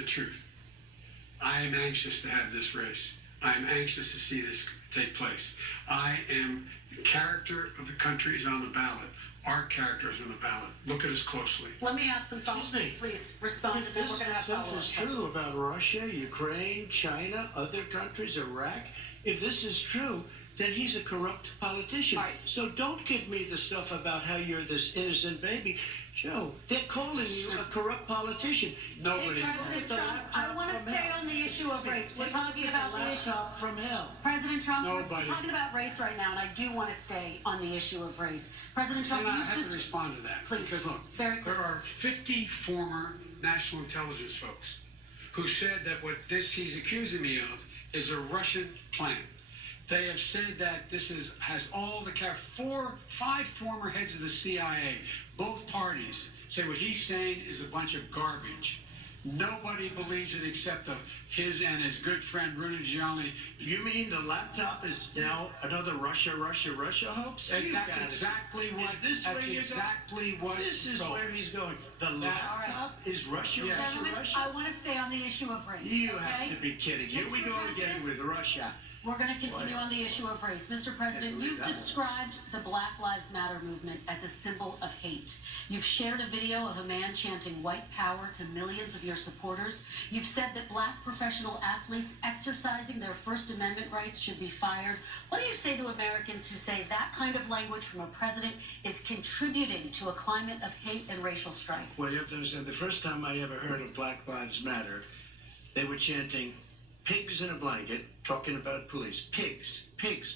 the truth. I am anxious to have this race. I am anxious to see this take place. The character of the country is on the ballot. Our character is on the ballot. Look at us closely. Let me ask some follow-up. Please respond, and then we're going to have follow-up. If this stuff is true about Russia, Ukraine, China, other countries, Iraq, if this is true, then he's a corrupt politician. Right. So don't give me the stuff about how you're this innocent baby. Joe, they're calling you a corrupt politician. Nobody. President Trump, I want to stay on the issue of race. We're talking about the issue from hell. President Trump, we're Nobody. talking about race right now, and I do want to stay on the issue of race. President Trump, I have to respond to that. Please. Because look, Very quickly. there are 50 former national intelligence folks who said that what he's accusing me of is a Russian plan. They have said that this has all the five former heads of the CIA, both parties, say what he's saying is a bunch of garbage. Nobody believes it except his and his good friend Rudy Giuliani. You mean the laptop is now another Russia hoax? That's exactly what. This is where he's going. The laptop is Russia, Gentlemen, Russia. I want to stay on the issue of race. You have to be kidding. Here we go again with Russia. We're going to continue on the issue of race. Mr. President, you've described the Black Lives Matter movement as a symbol of hate. You've shared a video of a man chanting white power to millions of your supporters. You've said that black professional athletes exercising their First Amendment rights should be fired. What do you say to Americans who say that kind of language from a president is contributing to a climate of hate and racial strife? Well, you have to understand, the first time I ever heard of Black Lives Matter, they were chanting pigs in a blanket, talking about police. Pigs,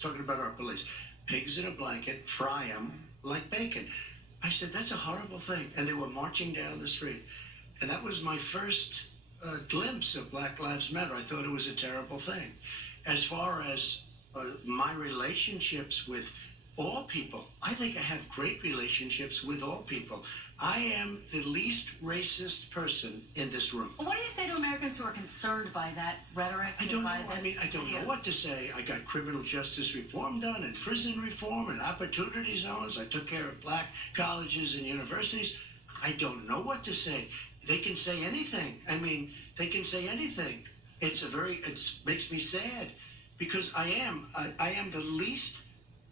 talking about our police. Pigs in a blanket, fry them like bacon. I said, that's a horrible thing. And they were marching down the street. And that was my first glimpse of Black Lives Matter. I thought it was a terrible thing. As far as my relationships with all people, I think I have great relationships with all people. I am the least racist person in this room. What do you say to Americans who are concerned by that rhetoric? I don't know. I don't know what to say. I got criminal justice reform done and prison reform and opportunity zones. I took care of black colleges and universities. I don't know what to say. They can say anything. They can say anything. It makes me sad because I am the least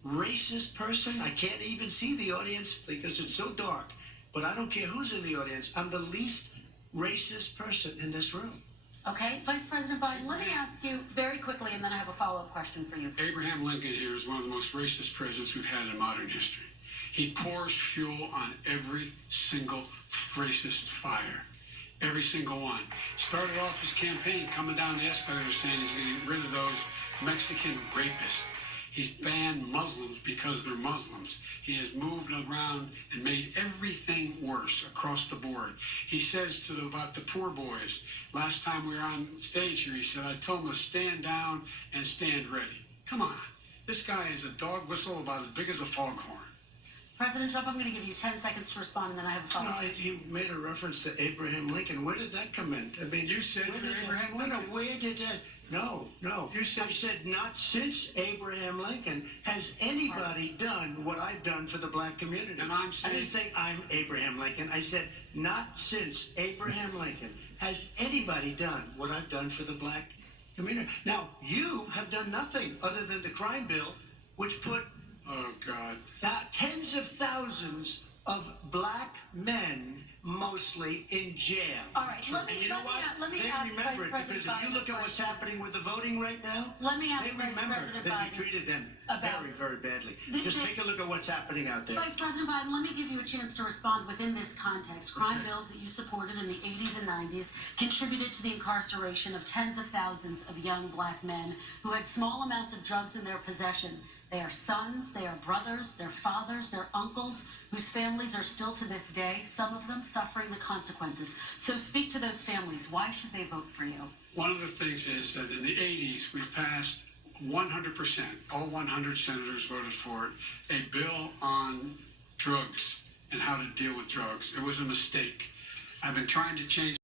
racist person. I can't even see the audience because it's so dark. But I don't care who's in the audience. I'm the least racist person in this room. Okay, Vice President Biden, let me ask you very quickly, and then I have a follow-up question for you. Abraham Lincoln here is one of the most racist presidents we've had in modern history. He pours fuel on every single racist fire. Every single one. Started off his campaign coming down the escalator saying he's going to get rid of those Mexican rapists. He's banned Muslims because they're Muslims. He has moved around and made everything worse across the board. He says about the poor boys, last time we were on stage here, he said, I told them to stand down and stand ready. Come on. This guy is a dog whistle about as big as a foghorn. President Trump, I'm going to give you 10 seconds to respond, and then I have a follow-up. No, you made a reference to Abraham Lincoln. Where did that come in? You said Abraham Lincoln. No, where did that? No. I said not since Abraham Lincoln has anybody done what I've done for the black community. And I'm saying, I didn't say I'm Abraham Lincoln. I said not since Abraham Lincoln has anybody done what I've done for the black community. Now, you have done nothing other than the crime bill, which put tens of thousands of black men mostly in jail. All right, let me ask Vice President Biden. Because if you look at what's happening with the voting right now, let me ask they Vice remember President that Biden you treated them very, very badly. Just take a look at what's happening out there. Vice President Biden, let me give you a chance to respond within this context. Crime bills that you supported in the 80s and 90s contributed to the incarceration of tens of thousands of young black men who had small amounts of drugs in their possession. They are sons, they are brothers, they're fathers, they're uncles, whose families are still to this day, some of them suffering the consequences. So speak to those families. Why should they vote for you? One of the things is that in the 80s, we passed 100%, all 100 senators voted for it, a bill on drugs and how to deal with drugs. It was a mistake. I've been trying to change